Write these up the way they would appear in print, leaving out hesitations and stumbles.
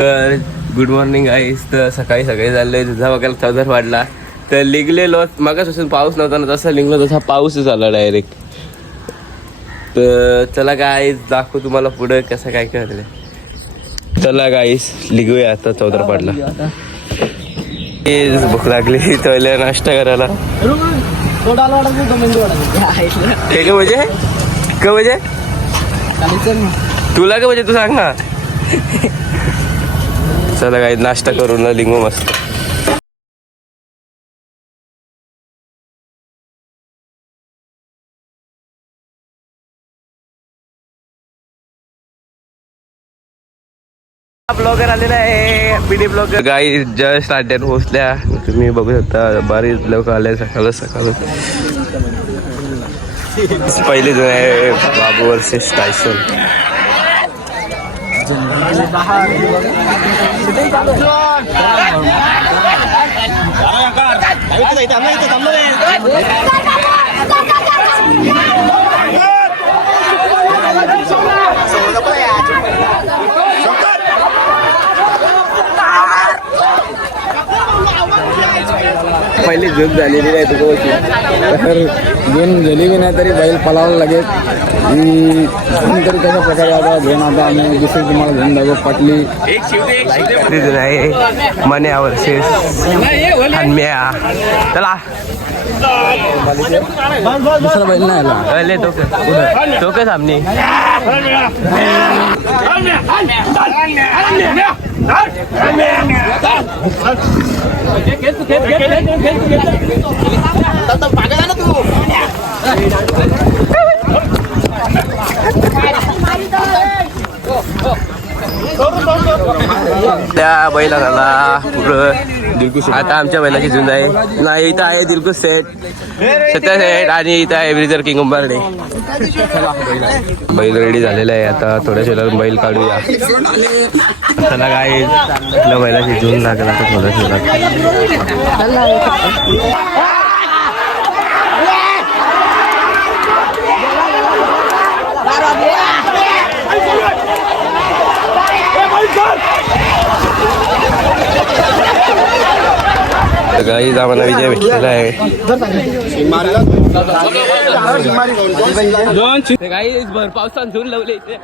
तर good morning गाईस. तर सकाळी सकाळी चाललोय तुझा बघायला चौदर वाढला तर लिगलेलो मागापासून पाऊस नव्हता ना, जसा लिंगलो तसा पाऊसच आला डायरेक्ट. तर चला गाईस दाखवू तुम्हाला पुढं कसं काय काय झालं. चला गाईस लिगूया आता चौदर पाडला. भूक लागली तर नाश्ता करायला. का म्हणजे तुला का म्हणजे तू सांग ना. चला गाईस नाश्ता करून लिंगू मस्त. ब्लॉगर आलेला आहे पीडी ब्लॉगर. गाईस जस्ट अड्ड्यात पोहोचल्या तुम्ही बघू शकता. बरीच लोक आले सकाळ सकाळ. पहिले जो आहे बाबू वर्सेस टायसन. पहिले झोप झालेली नाही तुझं तर गेम गेली बी नाही तरी बैल पळावं लागेल. तरी कशा प्रकारे आता घेऊन आता आम्ही दुसरी तुम्हाला घेऊन जातो पटली आहे मने वर्सेस हनम्या. चला दुसरा बैल नाही आला तो काय सामने. त्या बैला झाला पुढं दिलकुश. आता आमच्या बैलाची झुंज आहे नाही. इथं आहे दिलकुश सेट सत्या सेट आणि इथं आहे ब्रिजर किंग उंबारडे. बैल रेडी झालेला आहे. आता थोड्याशा वेळात बैल काढूया. चला काय आपल्या बैलाची झुंज लागला तर थोड्याशा गाईज आम्हाला विजय भेटलेला आहे. गाईज भर पावसात झून लावले इथे.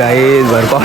गाईज भरपाव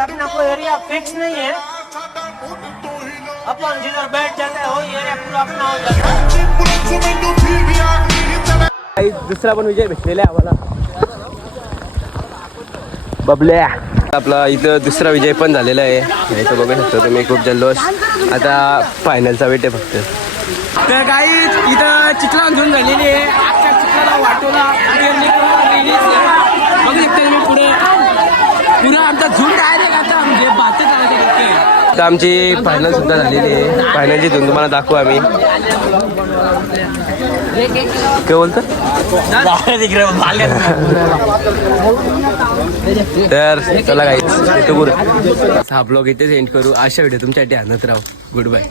अपना कोई एरिया फिक्स नहीं है, अपन जिधर बैठ जाते हैं वो एरिया पूरा अपना हो जाता है। दुसरा पण विजय भेटलेला आहे आम्हाला बबल्या. आपला इथं दुसरा विजय पण झालेला आहे. इथं बघू शकता तुम्ही खूप जल्लोष. आता फायनलचा वेट आहे फक्त. तर काही इथं चिखला घेऊन झालेली आहे. आजच्या चिखलाला वाटोला बघू शकता तुम्ही पुढे पुढे आमचा झुंड डायरेक्ट आता म्हणजे बातच आता आमची फायनल सुद्धा झालेली आहे. फायनलची झुंड तुम्हाला दाखवू आम्ही. काय बोलतं तर चला गाईच हा ब्लॉग इथेच एंड करू. अशा व्हिडिओ तुमच्यासाठी आणत राहू. Good bye.